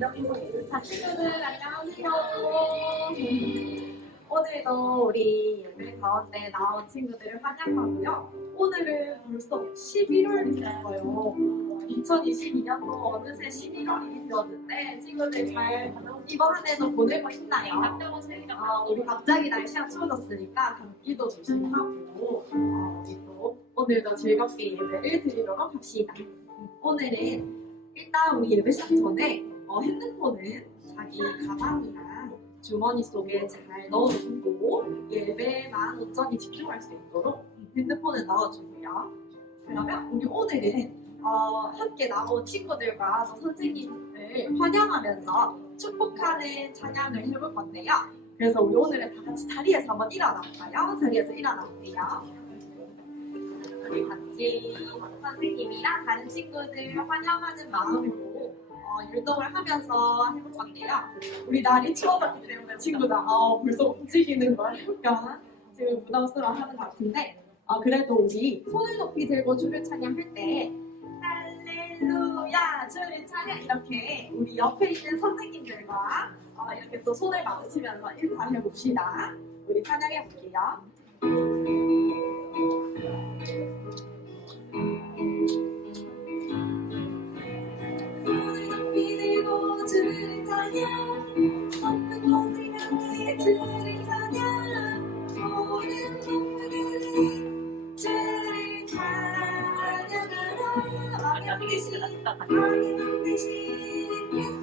자, 친구들 안녕하세요. 오늘도 우리 예배 가운데 나온 친구들을 환영하고요. 오늘은 벌써 11월이 됐어요. 2022년도 어느새 11월이 되었는데 친구들 잘 이번 한 해도 보내고 있나요? 우리 갑자기 날씨가 추워졌으니까 감기도 조심하고 우리 또 오늘도 즐겁게 예배를 드리도록 합시다. 오늘은 일단 우리 예배 시작 전에 핸드폰은 자기 가방이나 주머니 속에 잘 넣어두고 예배만 온전히 집중할 수 있도록 핸드폰을 넣어주세요. 그러면 우리 오늘은 함께 나온 친구들과 선생님을 환영하면서 축복하는 찬양을 해볼 건데요. 그래서 우리 오늘은 다 같이 자리에서 한번 일어나볼까요? 자리에서 일어나볼게요. 우리 같이 선생님이랑 다른 친구들 환영하는 마음으로 율동을 하면서 해볼 건데요. 우리 날이 추워졌기 때문에 친구들 벌써 움직이는 걸 약간 지금 부담스러워하는 것 같은데 그래도 우리 손을 높이 들고 주를 찬양할 때 할렐루야 주를 찬양 이렇게 우리 옆에 있는 선생님들과 이렇게 또 손을 맞으시면서 인사해 봅시다. 우리 찬양해 볼게요. 손을 높이 들고 주를 찬양 높은 곳을 향해 주를 찬양 모든 동물들이 주를 찬양하라 왕의 되신 예수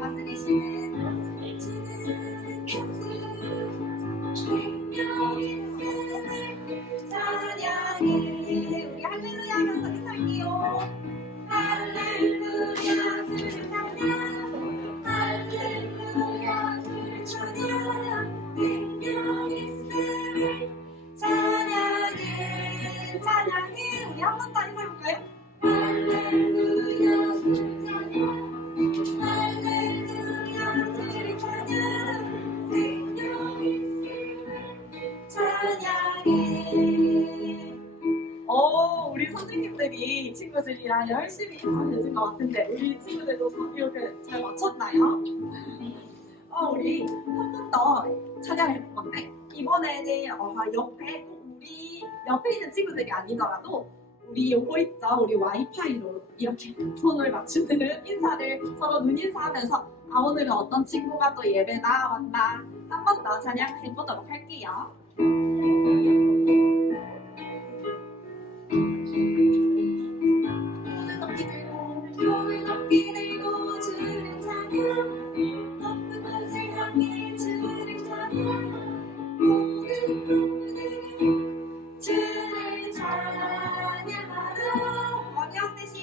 다스리시는 주는 예수 생명 있음을 찬양해 우리 할렐루야 하면서 인사할게요. 할렐루야 주를 찬양 할렐루야 주를 찬양 생명 있음을 찬양해 찬양해 우리 한 번 더 인사해볼까요? 할렐루야 주를 찬양 할렐루야 주를 찬양 생명 있음을 찬양해 우리 선생님들이 친구들이랑 열심히 인사해준 것 같은데 우리 친구들도 이렇게 잘 맞췄나요? 우리 한 번 더 찬양해볼 건데 이번에는 옆에 우리 옆에 있는 친구들이 아니더라도 우리 요거 있죠? 우리 와이파이로 이렇게 손을 맞추는 인사를 서로 눈인사하면서 오늘은 어떤 친구가 또 예배 나왔나 한 번 더 찬양해보도록 할게요. 손을 높이 들고 주를 찬양 높은 곳을 향해 주를 찬양 모든 동물들이 주를 찬양하라 왕의 되신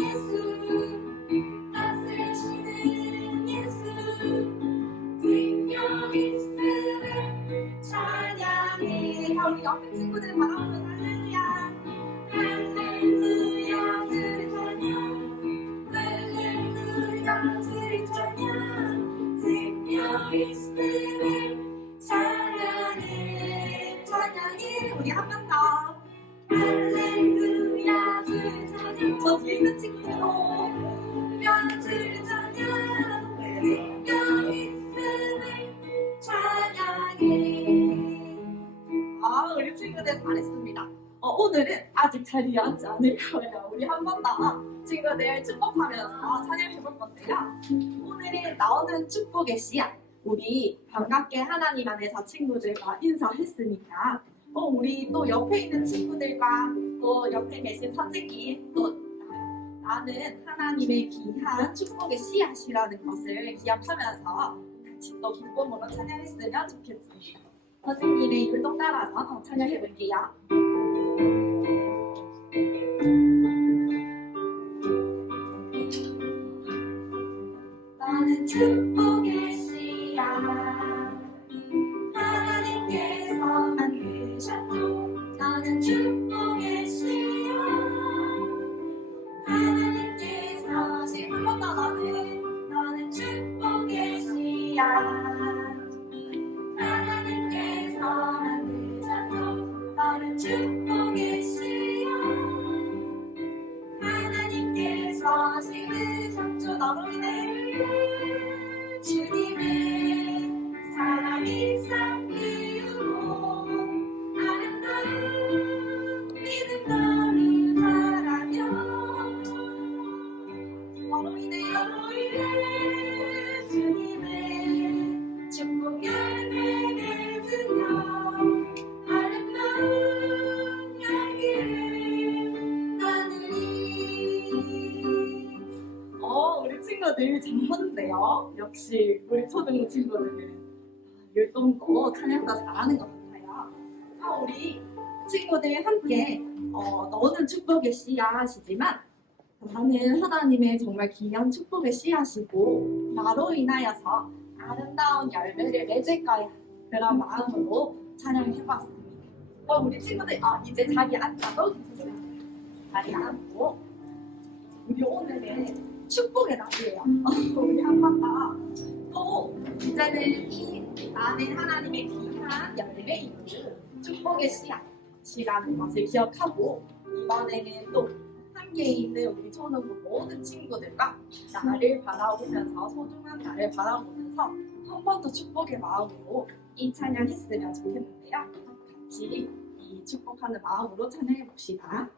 예수 다스리시는 예수 생명 있음을 찬양해 우리 옆에 친구들 바라보면서 할렐루야 할렐루야 주를 찬양 할렐루야 주를 찬양 생명 있음을 찬양해 찬양해 우리 한 번 더 할렐루야 주를 찬양 저 뒤에 있는 친구들도 할렐루야 주를 찬양 생명 있음을 찬양해 우리 친구들 잘했습니다. 오늘은 아직 자리에 앉지 않을 거예요. 우리 한 번 더 친구들 축복하면서 찬양해볼 건데요. 오늘은 나오는 축복의 씨앗. 우리 반갑게 하나님 안에서 친구들과 인사했으니까 우리 또 옆에 있는 친구들과 또 옆에 계신 선생님 또 나는 하나님의 귀한 축복의 씨앗이라는 것을 기억하면서 같이 또 기쁨으로 찬양했으면 좋겠습니다. 선생님의 율동 따라서 찬양해볼게요. 나는 축복의 씨앗 하나님께서 만드셨고 나는 축복의 씨앗 하나님께서 지금 한 번 더 나는 축복의 씨앗 하나님께서 만드셨고 나는 축복의 씨앗 하나님께서 지금 입으셨죠. 나로 인해 주님의 사랑이 싹 이유로 아름다운 믿음 너를 바라며 나로 인해 주님의 축복 열매 맺으며 아름다운 향기를 나누리. 우리 친구들 잘하는데요. 역시 우리 초등 친구들 율동도 찬양도 잘하는 것 같아요. 우리 친구들 함께 너는 축복의 씨앗이지만 나는 하나님의 정말 귀한 축복의 씨앗이고 나로 인하여서 아름다운 열매를 맺을 거야. 그런 마음으로 찬양해봤습니다. 우리 친구들 이제 자리 앉아도 괜찮아요. 자리 앉고 우리 오늘은 축복의 날이에요. 우리 한번더 또 이제는 이 나는 하나님의 귀한 열매인 축복의 씨앗이라는 것을 기억하고 이번에는 또 함께 있는 우리 초등부 모든 친구들과 나를 바라보면서 소중한 나를 바라보면서 한 번 더 축복의 마음으로 이 찬양했으면 좋겠는데요. 같이 이 축복하는 마음으로 찬양해 봅시다.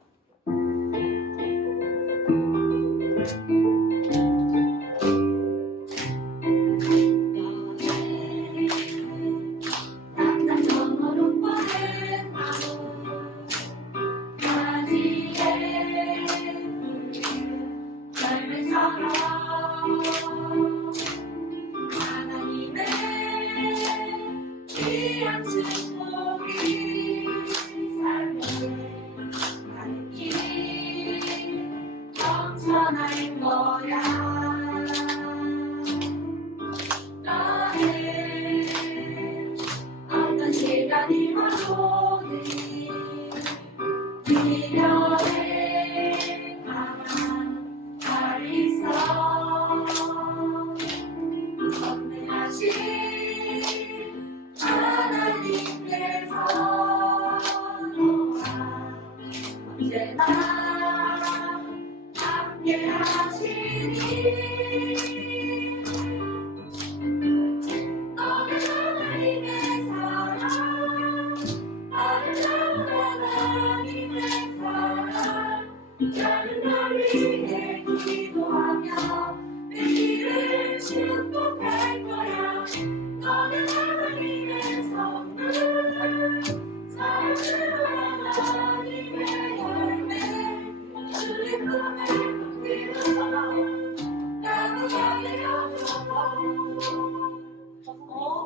넘쳐날 거야. 너의 어떤 시간이 와도 미련에 가만 잘 있어. 선택하신 하나님께서 너와 언제나 함께 하시니 너는 하나님의 사랑 아름다운 하나님의 사랑 나는 널 위해 기도하며 내 길을 축복할 거야. 너는 하나님의 선물 사랑하는 하나님의 열매 주의 꿈을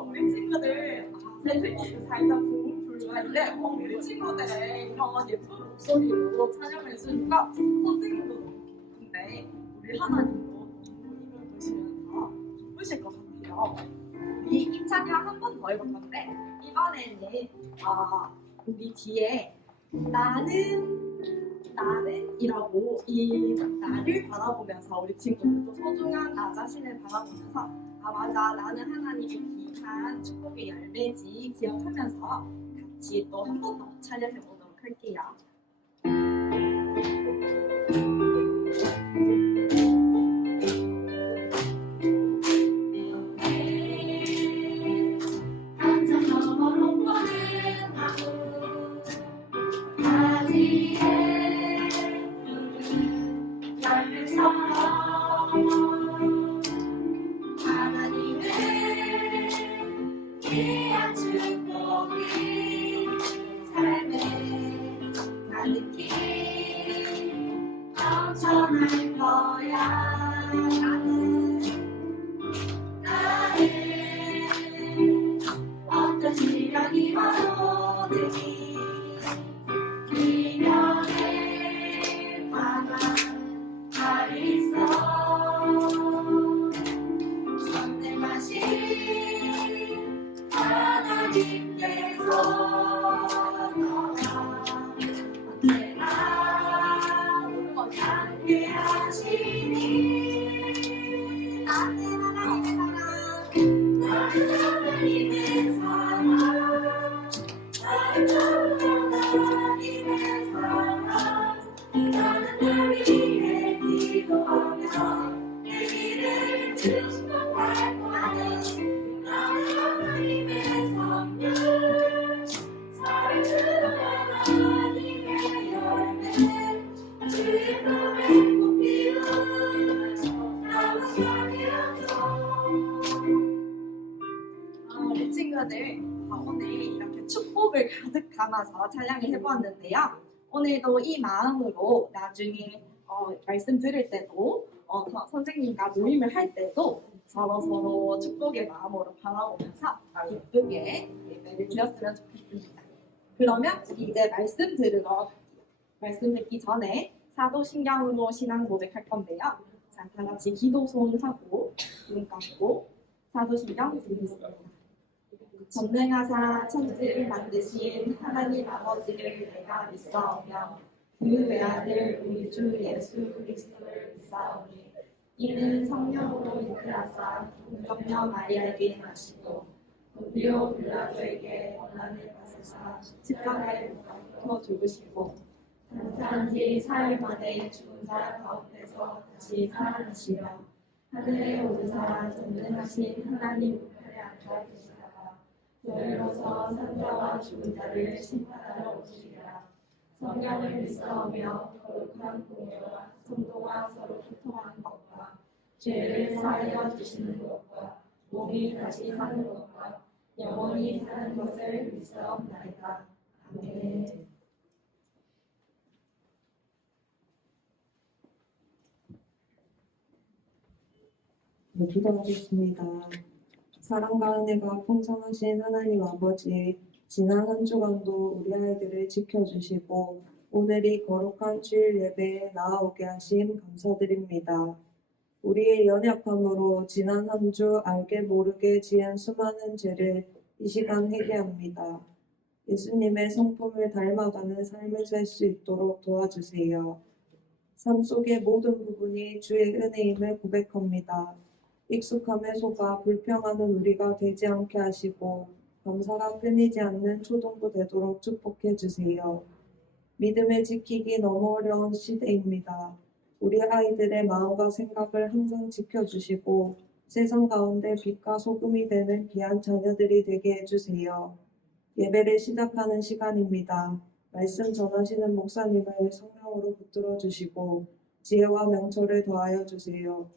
우리 친구들 선생님이 살짝 부분 불가인데 우리 친구들의 이런 예쁜 목소리로 찬양을 해주니까 선생님도 너무 기쁜데 우리 하나님도 이걸 보시면서 기쁘실 것 같아요. 우리 이 찬양 한 번 더 해볼 건데 이번에는 우리 뒤에 나는이라고 이 나를 바라보면서 우리 친구들도 소중한 나 자신을 바라보면서 맞아 나는 하나님의 귀한 축복의 열매지 기억하면서 같이 또 한 번 더 찬양해 보도록 할게요. 귀한 축복이 삶에 가득히 넘쳐날 것 자녀들 오늘 이렇게 축복을 가득 담아서 찬양을 해보았는데요. 오늘도 이 마음으로 나중에 말씀 들을 때도 선생님과 모임을 할 때도 서로 축복의 마음으로 바라보면서 예쁘게 예배를 드렸으면 좋겠습니다. 그러면 이제 말씀 들으러 갈게요. 말씀 듣기 전에 사도신경으로 신앙 고백할 건데요. 자, 다 같이 기도 소원하고 눈 감고 사도신경 드리겠습니다. 전능하사 천지를 만드신 하나님 아버지를 내가 믿사오며 그 외아들 우리 주 예수 그리스도를 믿사오니 이는 성령으로 잉태하사 동정녀 마리아에게 하시고 본디오 빌라도에게 원한을 받으사 십자가에 못 박혀 죽으시고 장사한 지 사흘 만에 죽은 자 가운데서 다시 살아나시며 하늘에 오르사 전능하신 하나님 우편에 앉아 계시다가 저희로서 산자와 죽은 자를 심판하러 오시리라. 성령을 믿사오며 거룩한 공예와 성도와 서로 소통하는 것과 죄를 사하여 주시는 것과 몸이 다시 사는 것과 영원히 사는 것을 믿사옵나이다. 아멘. 네, 기도하겠습니다. 사랑과 은혜가 풍성하신 하나님 아버지, 지난 한 주간도 우리 아이들을 지켜주시고 오늘 이 거룩한 주일 예배에 나아오게 하심 감사드립니다. 우리의 연약함으로 지난 한 주 알게 모르게 지은 수많은 죄를 이 시간 회개합니다. 예수님의 성품을 닮아가는 삶을 살 수 있도록 도와주세요. 삶 속의 모든 부분이 주의 은혜임을 고백합니다. 익숙함에 속아 불평하는 우리가 되지 않게 하시고 감사가 끊이지 않는 초동도 되도록 축복해 주세요. 믿음을 지키기 너무 어려운 시대입니다. 우리 아이들의 마음과 생각을 항상 지켜주시고 세상 가운데 빛과 소금이 되는 귀한 자녀들이 되게 해주세요. 예배를 시작하는 시간입니다. 말씀 전하시는 목사님을 성령으로 붙들어 주시고 지혜와 명철을 더하여 주세요.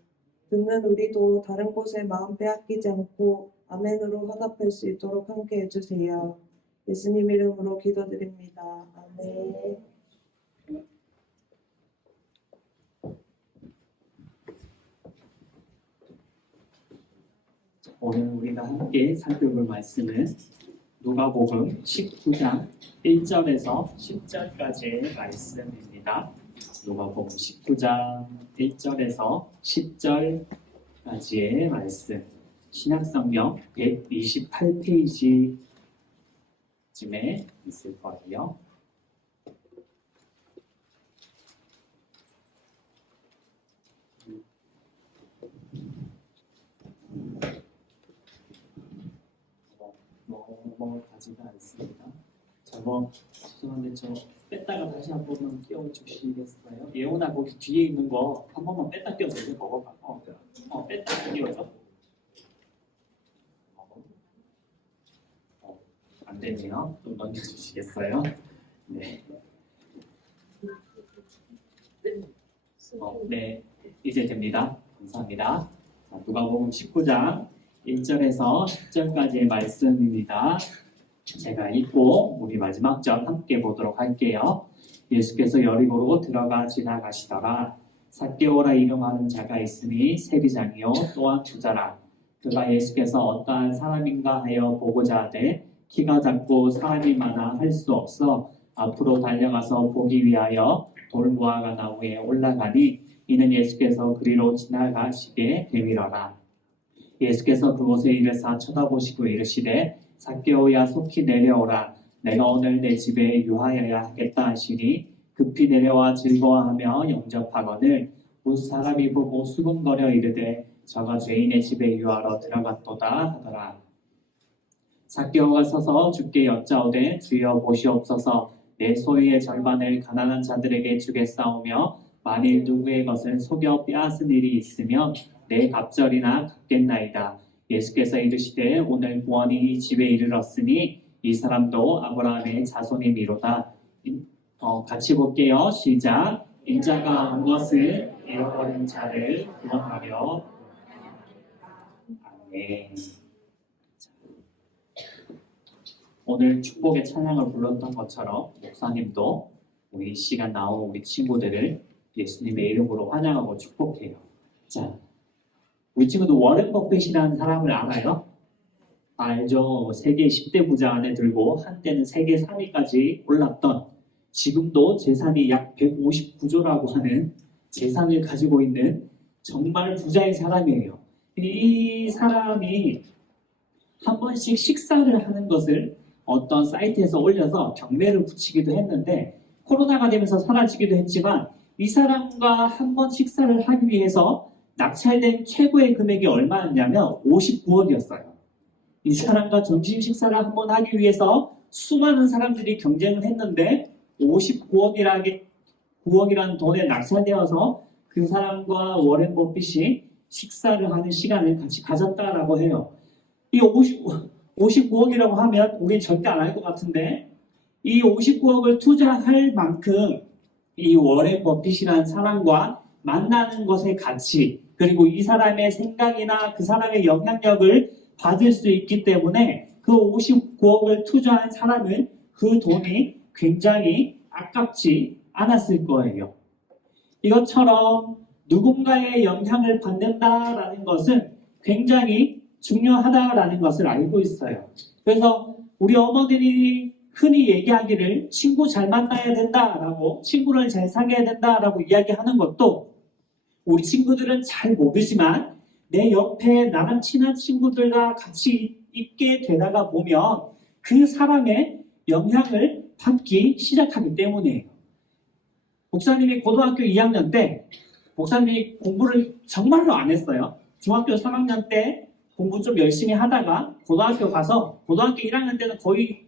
듣는 우리도 다른 곳에 마음 빼앗기지 않고 아멘으로 화답할 수 있도록 함께 해주세요. 예수님 이름으로 기도드립니다. 아멘. 오늘 우리가 함께 살펴볼 말씀은 누가복음 19장 1절에서 10절까지의 말씀입니다. 누가복음 19장 1절에서 10절까지의 말씀. 신약성경 128페이지쯤에 있을 거예요. 가지가 않습니다. 죄송한데 저 뺐다가 다시 한 번만 끼워주시겠어요? 예원아 거기 뒤에 있는 거 한 번만 뺐다 끼워줘. 먹어봐. 뺐다 끼워줘. 안 되네요. 좀 넘겨주시겠어요? 네. 네, 이제 됩니다. 감사합니다. 자, 누가복음 19장 1절에서 10절까지의 말씀입니다. 제가 읽고 우리 마지막 절 함께 보도록 할게요. 예수께서 여리고로 들어가 지나가시더라. 삭개오라 이름하는 자가 있으니 세리장이요 또한 부자라. 그가 예수께서 어떠한 사람인가 하여 보고자 하되 키가 작고 사람이 많아 할 수 없어 앞으로 달려가서 보기 위하여 돌무화과 나무에 올라가니 이는 예수께서 그리로 지나가시게 되밀어라. 예수께서 그곳에 이르사 쳐다보시고 이르시되 삭개오야 속히 내려오라. 내가 오늘 내 집에 유하여야 하겠다 하시니 급히 내려와 즐거워하며 영접하거늘 곧 사람이 보고 수군거려 이르되 저가 죄인의 집에 유하러 들어갔도다 하더라. 삭개오가 서서 주께 여짜오되 주여 보시옵소서 내 소유의 절반을 가난한 자들에게 주겠사오며 만일 누구의 것을 속여 빼앗은 일이 있으면 내 갑절이나 갚겠나이다. 예수께서 이르시되 오늘 구원이 이 집에 이르렀으니 이 사람도 아브라함의 자손이미로다. 같이 볼게요. 시작. 인자가 온 것은 잃어버린 자를 구원하려. 아멘. 오늘 축복의 찬양을 불렀던 것처럼 목사님도 우리 이 시간 나온 우리 친구들을 예수님의 이름으로 환영하고 축복해요. 자, 우리 친구도 워렌 버핏이라는 사람을 알아요? 알죠. 세계 10대 부자 안에 들고 한때는 세계 3위까지 올랐던, 지금도 재산이 약 159조라고 하는 재산을 가지고 있는 정말 부자의 사람이에요. 이 사람이 한 번씩 식사를 하는 것을 어떤 사이트에서 올려서 경매를 붙이기도 했는데, 코로나가 되면서 사라지기도 했지만 이 사람과 한 번 식사를 하기 위해서 낙찰된 최고의 금액이 얼마였냐면 59억이었어요. 이 사람과 점심 식사를 한 번 하기 위해서 수많은 사람들이 경쟁을 했는데 59억이라는 돈에 낙찰되어서 그 사람과 워렌 버핏이 식사를 하는 시간을 같이 가졌다라고 해요. 이 59억이라고 하면 우리 절대 안 할 것 같은데, 이 59억을 투자할 만큼 이 워렌 버핏이라는 사람과 만나는 것의 가치, 그리고 이 사람의 생각이나 그 사람의 영향력을 받을 수 있기 때문에 그 59억을 투자한 사람은 그 돈이 굉장히 아깝지 않았을 거예요. 이것처럼 누군가의 영향을 받는다라는 것은 굉장히 중요하다라는 것을 알고 있어요. 그래서 우리 어머니들이 흔히 얘기하기를 친구 잘 만나야 된다라고, 친구를 잘 사귀어야 된다라고 이야기하는 것도, 우리 친구들은 잘 모르지만 내 옆에 나랑 친한 친구들과 같이 있게 되다가 보면 그 사람의 영향을 받기 시작하기 때문이에요. 목사님이 고등학교 2학년 때, 목사님이 공부를 정말로 안 했어요. 중학교 3학년 때 공부 좀 열심히 하다가 고등학교 가서, 고등학교 1학년 때는 거의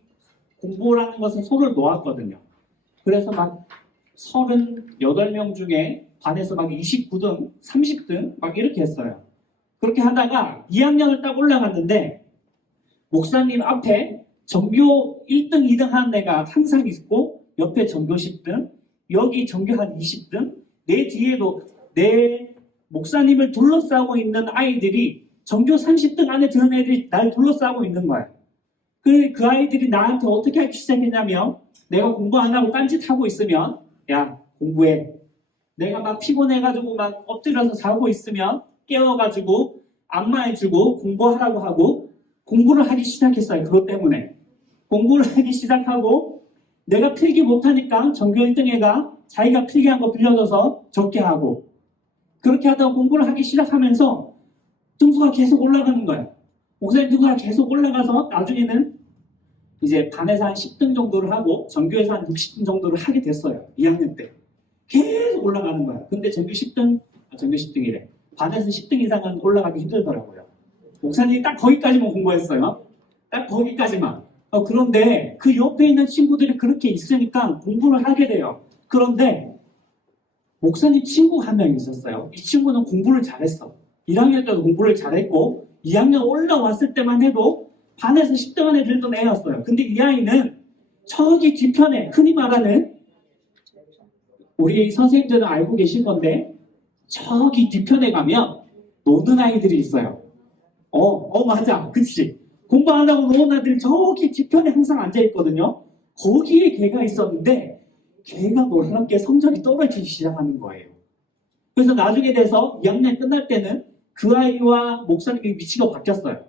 공부라는 것은 손을 놓았거든요. 그래서 막 38명 중에 반에서 막 29등, 30등 막 이렇게 했어요. 그렇게 하다가 2학년을 딱 올라갔는데 목사님 앞에 전교 1등, 2등 하는 애가 항상 있고, 옆에 전교 10등, 여기 전교 한 20등, 내 뒤에도 내 목사님을 둘러싸고 있는 아이들이 전교 30등 안에 드는 애들이 날 둘러싸고 있는 거야. 그 아이들이 나한테 어떻게 하기 시작했냐면, 내가 공부 안 하고 딴짓하고 있으면, 야, 공부해. 내가 막 피곤해가지고 막 엎드려서 자고 있으면 깨워가지고 안마해주고 공부하라고 하고 공부를 하기 시작했어요. 그것 때문에. 공부를 하기 시작하고 내가 필기 못하니까 전교 1등 애가 자기가 필기한 거 빌려줘서 적게 하고, 그렇게 하다가 공부를 하기 시작하면서 등수가 계속 올라가는 거예요. 목사님 등수가 계속 올라가서 나중에는 이제 반에서 한 10등 정도를 하고 전교에서 한 60등 정도를 하게 됐어요. 2학년 때. 계속 올라가는 거야. 근데 전교 10등이래. 반에서 10등 이상은 올라가기 힘들더라고요. 목사님이 딱 거기까지만 공부했어요. 딱 거기까지만. 그런데 그 옆에 있는 친구들이 그렇게 있으니까 공부를 하게 돼요. 그런데 목사님 친구가 한 명 있었어요. 이 친구는 공부를 잘했어. 1학년 때도 공부를 잘했고 2학년 올라왔을 때만 해도 반에서 10등 안에 들던 애였어요. 근데 이 아이는 저기 뒤편에, 흔히 말하는, 우리 선생님들은 알고 계실 건데, 저기 뒤편에 가면 노는 아이들이 있어요. 맞아. 그치. 공부 안 하고 노는 아이들이 저기 뒤편에 항상 앉아있거든요. 거기에 걔가 있었는데 걔가 놀랍게 성적이 떨어지기 시작하는 거예요. 그래서 나중에 돼서 2학년 끝날 때는 그 아이와 목사님의 위치가 바뀌었어요.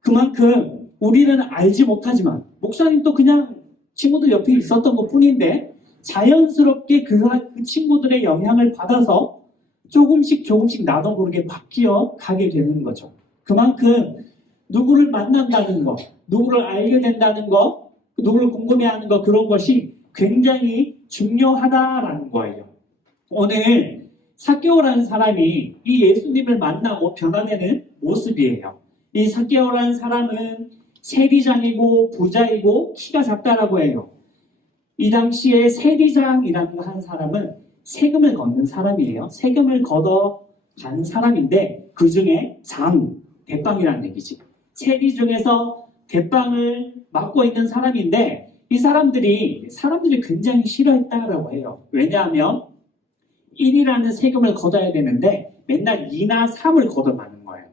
그만큼 우리는 알지 못하지만, 목사님도 그냥 친구들 옆에 있었던 것 뿐인데 자연스럽게 그 친구들의 영향을 받아서 조금씩 나도 모르게 바뀌어 가게 되는 거죠. 그만큼 누구를 만난다는 것, 누구를 알게 된다는 것, 누구를 궁금해하는 것, 그런 것이 굉장히 중요하다라는 거예요. 오늘 삭개오라는 사람이 이 예수님을 만나고 변화되는 모습이에요. 이 삭개오라는 사람은 세리장이고 부자이고 키가 작다라고 해요. 이 당시에 세리장이라는 한 사람은 세금을 걷는 사람이에요. 세금을 걷어가는 사람인데 그 중에 대빵이라는 얘기지. 세리 중에서 대빵을 맡고 있는 사람인데, 이 사람들이 굉장히 싫어했다라고 해요. 왜냐하면 1이라는 세금을 걷어야 되는데 맨날 2나 3을 걷어가는 거예요.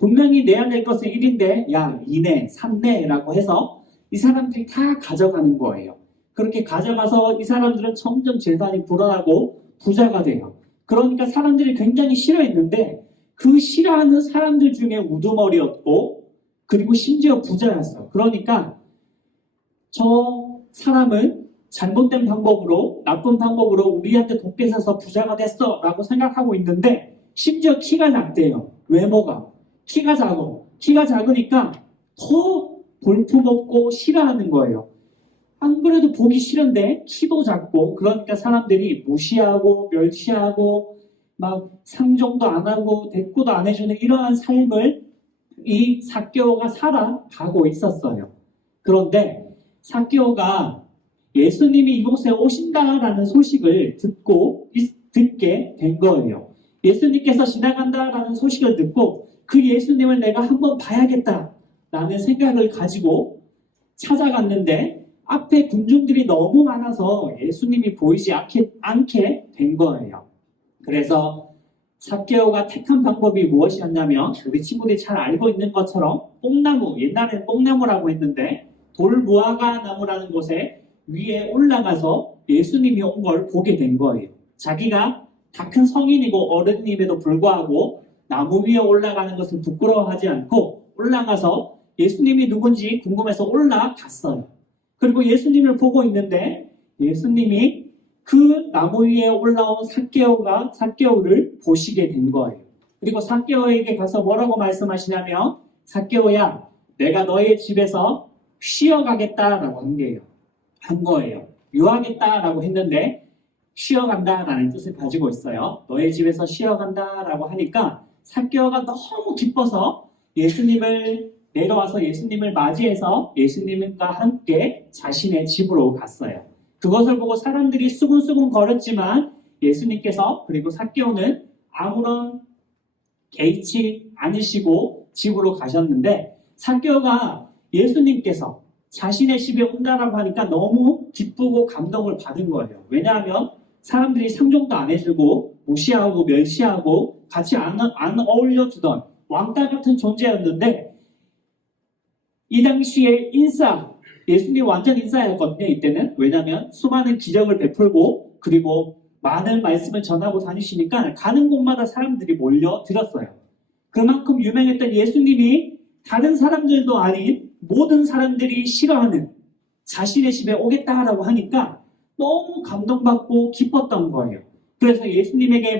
분명히 내야 될 것은 1인데 야 2네 3네 라고 해서 이 사람들이 다 가져가는 거예요. 그렇게 가져가서 이 사람들은 점점 재산이 불어나고 부자가 돼요. 그러니까 사람들이 굉장히 싫어했는데 그 싫어하는 사람들 중에 우두머리였고 그리고 심지어 부자였어요. 그러니까 저 사람은 잘못된 방법으로 나쁜 방법으로 우리한테 돈 뺏어서 부자가 됐어 라고 생각하고 있는데 심지어 키가 작대요. 외모가 키가 작으니까 더 볼품없고 싫어하는 거예요. 안 그래도 보기 싫은데 키도 작고 그러니까 사람들이 무시하고 멸시하고 막 상종도 안 하고 대꾸도 안 해주는 이러한 삶을 이 삭개오가 살아가고 있었어요. 그런데 삭개오가 예수님이 이곳에 오신다라는 소식을 듣게 된 거예요. 예수님께서 지나간다라는 소식을 듣고 그 예수님을 내가 한번 봐야겠다라는 생각을 가지고 찾아갔는데 앞에 군중들이 너무 많아서 예수님이 보이지 않게 된 거예요. 그래서 삭개오가 택한 방법이 무엇이었냐면 우리 친구들이 잘 알고 있는 것처럼 뽕나무, 옛날에는 뽕나무라고 했는데 돌무화과 나무라는 곳에 위에 올라가서 예수님이 온 걸 보게 된 거예요. 자기가 다 큰 성인이고 어른임에도 불구하고 나무 위에 올라가는 것을 부끄러워하지 않고 올라가서 예수님이 누군지 궁금해서 올라갔어요. 그리고 예수님을 보고 있는데 예수님이 그 나무 위에 올라온 삭개오를 보시게 된 거예요. 그리고 삭개오에게 가서 뭐라고 말씀하시냐면 삭개오야 내가 너의 집에서 쉬어가겠다라고 한 거예요. 유하겠다라고 했는데 쉬어간다라는 뜻을 가지고 있어요. 너의 집에서 쉬어간다라고 하니까 삭개오가 너무 기뻐서 예수님을 내려와서 예수님을 맞이해서 예수님과 함께 자신의 집으로 갔어요. 그것을 보고 사람들이 수군수군 거렸지만 예수님께서 그리고 삭개오는 아무런 개의치 않으시고 집으로 가셨는데 삭개오가 예수님께서 자신의 집에 온다라고 하니까 너무 기쁘고 감동을 받은 거예요. 왜냐하면 사람들이 상종도 안 해주고 무시하고 멸시하고 같이 안 어울려주던 왕따 같은 존재였는데 이 당시에 예수님 완전 인싸였거든요. 이때는. 왜냐하면 수많은 기적을 베풀고 그리고 많은 말씀을 전하고 다니시니까 가는 곳마다 사람들이 몰려들었어요. 그만큼 유명했던 예수님이 다른 사람들도 아닌 모든 사람들이 싫어하는 자신의 집에 오겠다라고 하니까 너무 감동받고 기뻤던 거예요. 그래서 예수님에게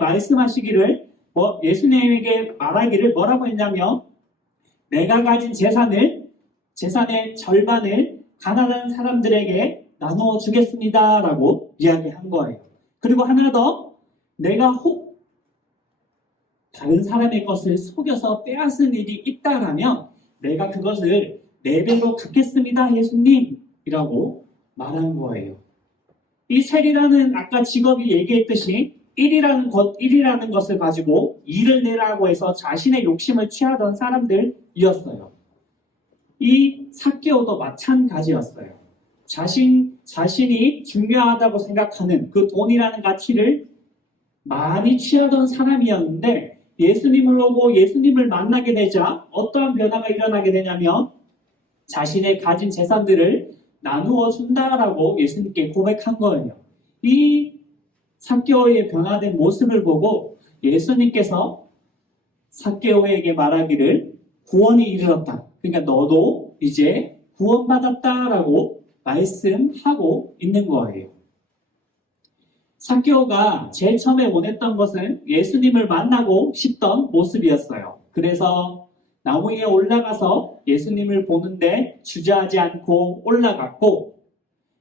말하기를 뭐라고 했냐면 내가 가진 재산의 절반을 가난한 사람들에게 나누어 주겠습니다라고 이야기한 거예요. 그리고 하나 더 내가 혹 다른 사람의 것을 속여서 빼앗은 일이 있다라면 내가 그것을 4배로 갚겠습니다 예수님이라고 말한 거예요. 이 셀이라는 아까 직업이 얘기했듯이 1이라는 것을 가지고 일을 내라고 해서 자신의 욕심을 취하던 사람들이었어요. 이 삭개오도 마찬가지였어요. 자신이 중요하다고 생각하는 그 돈이라는 가치를 많이 취하던 사람이었는데 예수님을 오고 예수님을 만나게 되자 어떠한 변화가 일어나게 되냐면 자신의 가진 재산들을 나누어 준다라고 예수님께 고백한 거예요. 이 삭개오의 변화된 모습을 보고 예수님께서 삭개오에게 말하기를 구원이 이르렀다. 그러니까 너도 이제 구원받았다라고 말씀하고 있는 거예요. 삭개오가 제일 처음에 원했던 것은 예수님을 만나고 싶던 모습이었어요. 그래서 나무 위에 올라가서 예수님을 보는데 주저하지 않고 올라갔고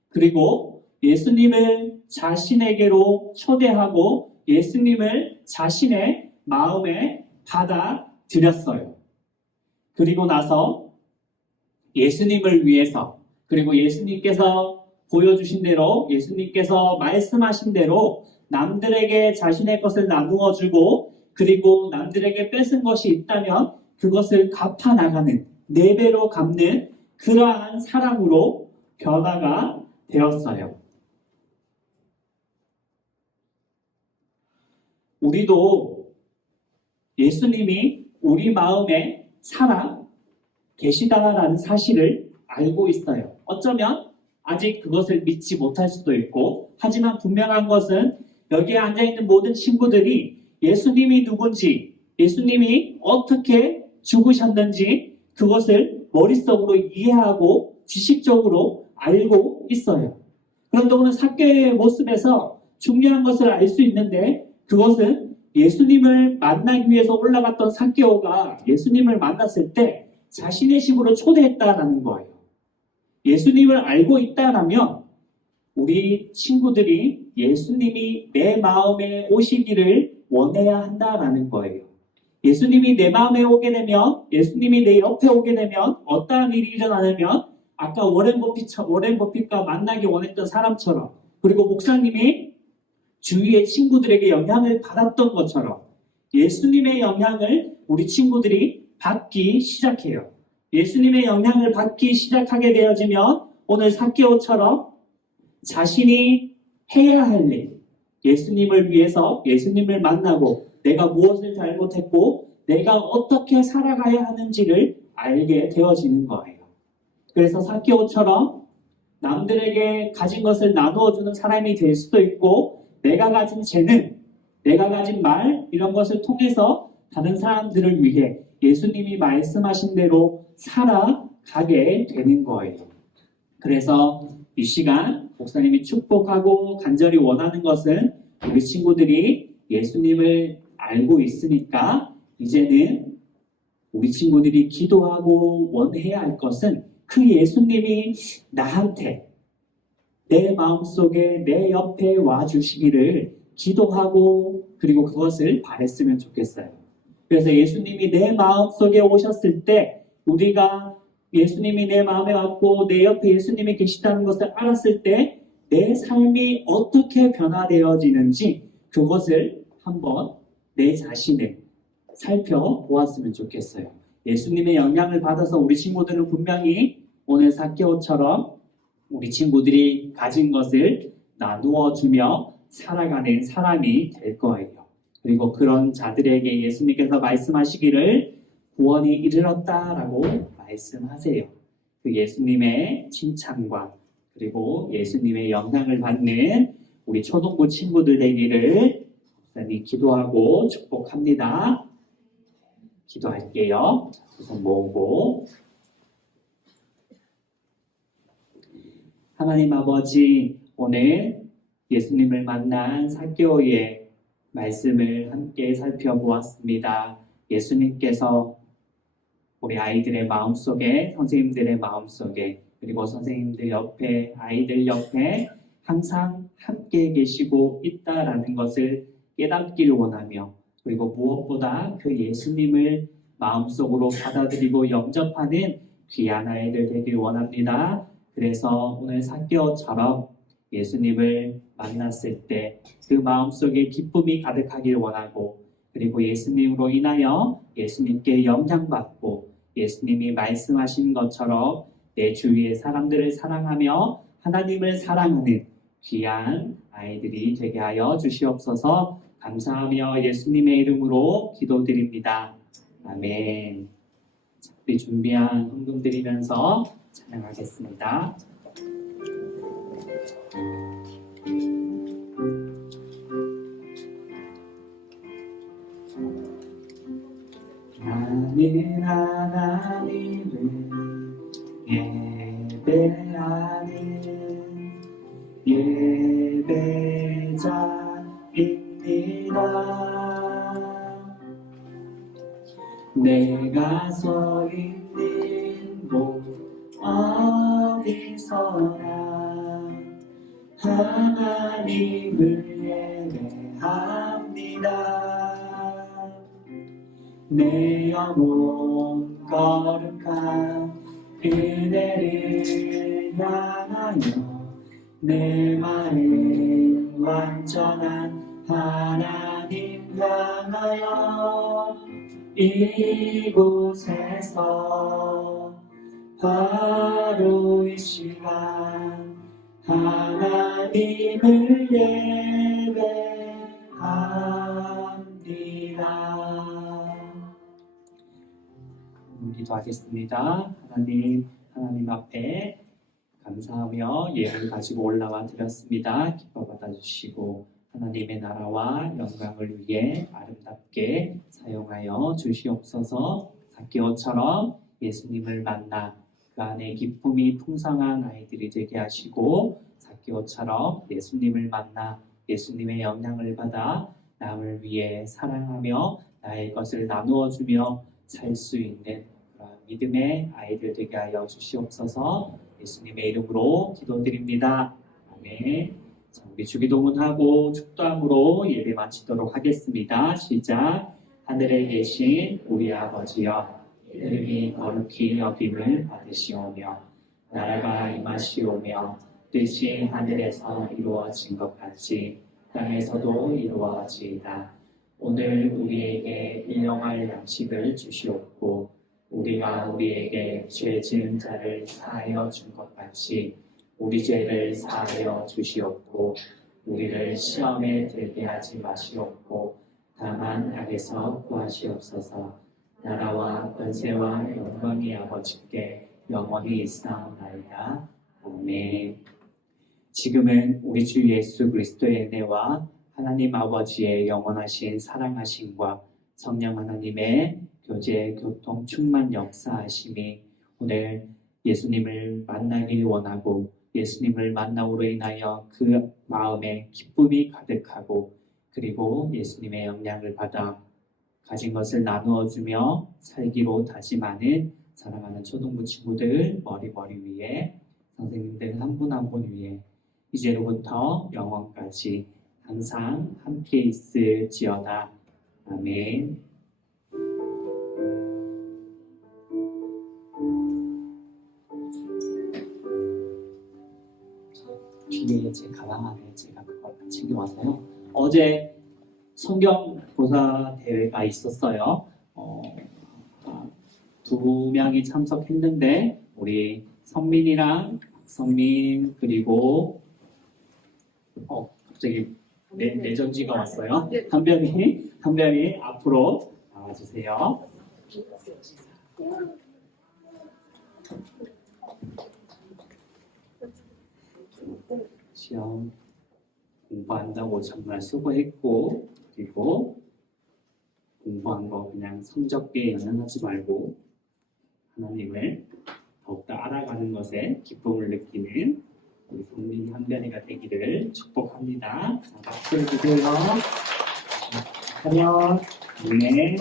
그리고 예수님을 자신에게로 초대하고 예수님을 자신의 마음에 받아들였어요. 그리고 나서 예수님을 위해서 그리고 예수님께서 보여주신 대로 예수님께서 말씀하신 대로 남들에게 자신의 것을 나누어 주고 그리고 남들에게 뺏은 것이 있다면 그것을 갚아나가는 4배로 갚는 그러한 사람으로 변화가 되었어요. 우리도 예수님이 우리 마음에 살아 계시다라는 사실을 알고 있어요. 어쩌면 아직 그것을 믿지 못할 수도 있고, 하지만 분명한 것은 여기에 앉아있는 모든 친구들이 예수님이 누군지, 예수님이 어떻게 죽으셨는지 그것을 머릿속으로 이해하고 지식적으로 알고 있어요. 그런데 오늘 삭개의 모습에서 중요한 것을 알 수 있는데, 그것은 예수님을 만나기 위해서 올라갔던 삭개오가 예수님을 만났을 때 자신의 집으로 초대했다라는 거예요. 예수님을 알고 있다라면 우리 친구들이 예수님이 내 마음에 오시기를 원해야 한다라는 거예요. 예수님이 내 마음에 오게 되면, 예수님이 내 옆에 오게 되면 어떠한 일이 일어나냐면, 아까 워렌 버핏과 만나기 원했던 사람처럼, 그리고 목사님이 주위의 친구들에게 영향을 받았던 것처럼 예수님의 영향을 우리 친구들이 받기 시작해요. 예수님의 영향을 받기 시작하게 되어지면 오늘 삭개오처럼 자신이 해야 할 일, 예수님을 위해서 예수님을 만나고 내가 무엇을 잘못했고 내가 어떻게 살아가야 하는지를 알게 되어지는 거예요. 그래서 삭개오처럼 남들에게 가진 것을 나누어주는 사람이 될 수도 있고, 내가 가진 재능, 내가 가진 말, 이런 것을 통해서 다른 사람들을 위해 예수님이 말씀하신 대로 살아가게 되는 거예요. 그래서 이 시간 목사님이 축복하고 간절히 원하는 것은 우리 친구들이 예수님을 알고 있으니까 이제는 우리 친구들이 기도하고 원해야 할 것은 그 예수님이 나한테, 내 마음속에 내 옆에 와주시기를 기도하고 그리고 그것을 바랬으면 좋겠어요. 그래서 예수님이 내 마음속에 오셨을 때, 우리가 예수님이 내 마음에 왔고 내 옆에 예수님이 계시다는 것을 알았을 때 내 삶이 어떻게 변화되어지는지 그것을 한번 내 자신을 살펴보았으면 좋겠어요. 예수님의 영향을 받아서 우리 친구들은 분명히 오늘 삭개오처럼 우리 친구들이 가진 것을 나누어 주며 살아가는 사람이 될 거예요. 그리고 그런 자들에게 예수님께서 말씀하시기를 구원이 이르렀다라고 말씀하세요. 그 예수님의 칭찬과 그리고 예수님의 영향을 받는 우리 초등부 친구들 되기를 목사님 기도하고 축복합니다. 기도할게요. 우선 모으고. 하나님 아버지, 오늘 예수님을 만난 삭개오의 말씀을 함께 살펴보았습니다. 예수님께서 우리 아이들의 마음속에, 선생님들의 마음속에, 그리고 선생님들 옆에, 아이들 옆에 항상 함께 계시고 있다라는 것을 깨닫기를 원하며, 그리고 무엇보다 그 예수님을 마음속으로 받아들이고 영접하는 귀한 아이들 되길 원합니다. 그래서 오늘 삭개오처럼 예수님을 만났을 때 그 마음속에 기쁨이 가득하길 원하고, 그리고 예수님으로 인하여 예수님께 영향받고 예수님이 말씀하신 것처럼 내 주위의 사람들을 사랑하며 하나님을 사랑하는 귀한 아이들이 되게 하여 주시옵소서. 감사하며 예수님의 이름으로 기도드립니다. 아멘. 우리 준비한 헌금 드리면서 찬양하겠습니다. 나는 하나님을 예배하는 예배자입니다. 내가 서 있는 곳 어디서나 하나님을 예배합니다. 내 영혼 거룩한 그대를 향하여 내 마음 완전한 하나님 향하여 이곳에서 바로 이 시간 하나님을 예배합니다. 기도하겠습니다. 하나님 앞에 감사하며 예를 가지고 올라와 드렸습니다. 기뻐 받아주시고 하나님의 나라와 영광을 위해 아름답게 사용하여 주시옵소서. 삭개오처럼 예수님을 만나 그 안에 기쁨이 풍성한 아이들이 되게 하시고 삭개오처럼 예수님을 만나 예수님의 영향을 받아 남을 위해 사랑하며 나의 것을 나누어 주며 살 수 있는 그런 믿음의 아이들 되게 하여 주시옵소서. 예수님의 이름으로 기도드립니다. 아멘. 자, 우리 주기도문하고 축도함으로 예배 마치도록 하겠습니다. 시작. 하늘에 계신 우리 아버지여, 이름이 거룩히 여김을 받으시오며 나라가 임하시오며 뜻이 하늘에서 이루어진 것 같이 땅에서도 이루어지이다. 오늘 우리에게 일용할 양식을 주시옵고 우리가 우리에게 죄 지은 자를 사하여 준 것 같이 우리 죄를 사하여 주시옵고 우리를 시험에 들게 하지 마시옵고 다만 악에서 구하시옵소서. 나라와 권세와 영광이 아버지께 영원히 있사옵나이다. 아멘. 지금은 우리 주 예수 그리스도의 은혜와 하나님 아버지의 영원하신 사랑하심과 성령 하나님의 교제, 교통, 충만 역사하심이 오늘 예수님을 만나길 원하고 예수님을 만남으로 인하여 그 마음에 기쁨이 가득하고 그리고 예수님의 영향을 받아 가진 것을 나누어 주며 살기로 다짐하는 사랑하는 초등부 친구들 머리 위에 선생님들 한 분 한 분 위에 이제로부터 영원까지 항상 함께 있을지어다. 아멘. 뒤에 제 가방 안에 제가 그걸 챙겨와서요. 어제 성경고사 대회가 있었어요. 두 명이 참석했는데 우리 선민이랑 박선민 그리고 갑자기 내전지가 왔어요. 한 명이 앞으로 나와주세요. 시험 공부한다고 정말 수고했고 그리고 공부한 거 그냥 성적에 연연하지 말고 하나님을 더욱더 알아가는 것에 기쁨을 느끼는 우리 성민 한변이가 되기를 축복합니다. 박수 주세요. 안녕. 네.